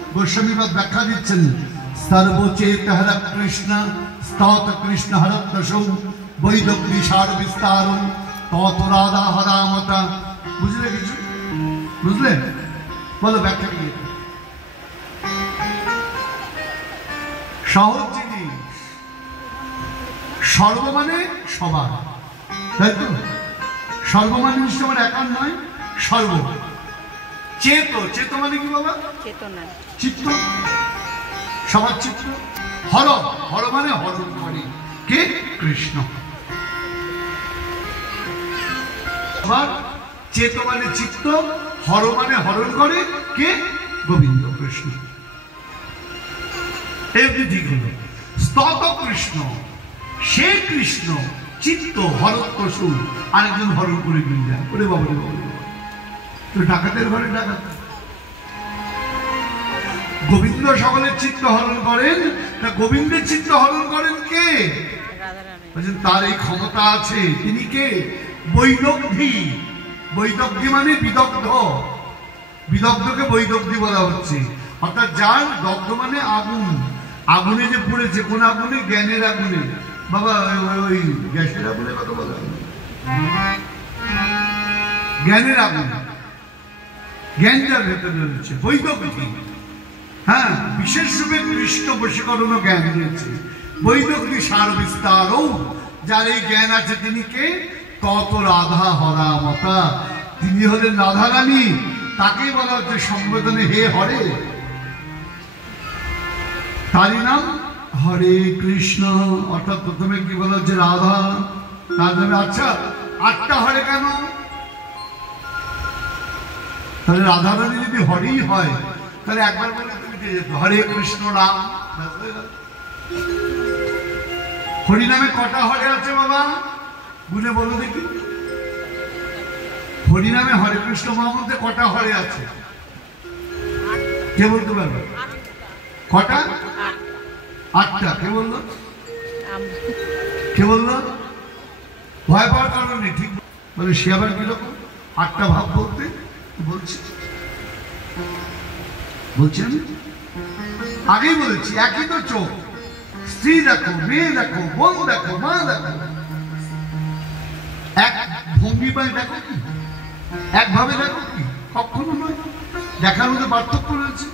গোস্বামীবাদ ব্যাখ্যা দিচ্ছেন, সর্বচেত হর কৃষ্ণ স্তত কৃষ্ণ হরদশম বৈদগ্নি সার বিস্তারম তত রাধা হরামতা। বুঝলে কিছু? বুঝলে? বলো ব্যাখ্যা কি? সহজ জিনিস। সর্ব মানে সবার, তাই তো? সর্ব মানে নিশ্চয় আমার একার নয়, সর্ব। চেত, চেত মানে কি বাবা? চেতনা, চিত্ত, সবার চিত্ত। হর, হর মানে হরণ করে কে? কৃষ্ণ। সবার চেত মানে চিত্ত, হর মানে হরণ করে কে? গোবিন্দ কৃষ্ণ। এই ঠিক হলো। স্তত কৃষ্ণ, সে কৃষ্ণ চিত্ত হরৎপশু, আরেকজন হরণ করে নিয়ে যায়। ওরে বাবা রে বাবা, তো ডাকাতের ঘরে ডাকাত। গোবিন্দ সকলের চিত্ত হরণ করেন, তা গোবিন্দের চিত্ত হরণ করেন কে? বলছেন তার এই ক্ষমতা আছে। তিনি কে? বৈদগ্ধি। বৈদগ্ধি মানে বিদগ্ধ, বিদগ্ধকে বৈদগ্ধি বলা হচ্ছে। অর্থাৎ যার দগ্ধ মানে আগুন, আগুনে যে পড়েছে। কোন আগুনে? জ্ঞানের আগুনে। বাবা ওই গ্যাসের আগুনে কথা বলা, জ্ঞানের আগুনে, জ্ঞান যার ভেতরে রয়েছে, বৈদগ্ধি। হ্যাঁ, বিশেষ রূপে কৃষ্ণ বশীকরণ জ্ঞান রয়েছে। বৈদগ্ধি সার বিস্তারও, যার এই জ্ঞান আছে তিনি কে? তত রাধা হরামতা, তিনি হলেন রাধা রানী। তাকেই বলা হচ্ছে সম্বোধনে হে হরে, তারই নাম হরে কৃষ্ণ। অর্থাৎ প্রথমে কি বলা হচ্ছে? রাধা, তার নামে। আচ্ছা, 8টা হরে কেন? তাহলে রাধা রানী যদি হরেই হয়, তাহলে একবার বলে তুমি যেত হরে কৃষ্ণ রাম। হরি নামে কটা হরে আছে বাবা? গুনে বলো দেখি। হরি নামে হরে কৃষ্ণ মহামন্ত্রে কটা হরে আছে? কে বলতে পারবে? কটা? 8টা। কে বললো? কে বললো? ভয় পাওয়ার কারণ নেই, ঠিক বলে। সে আবার কিরকম 8টা ভাব বলতে বলছি? বলছি আমি আগেই বলেছি, একই তো চোখ। স্ত্রী দেখো, মেয়ে দেখো, বোন দেখো, মা দেখো, এক ভঙ্গি পায় দেখো কি? একভাবে দেখো কি? কখনো নয়। দেখার মধ্যে পার্থক্য রয়েছে।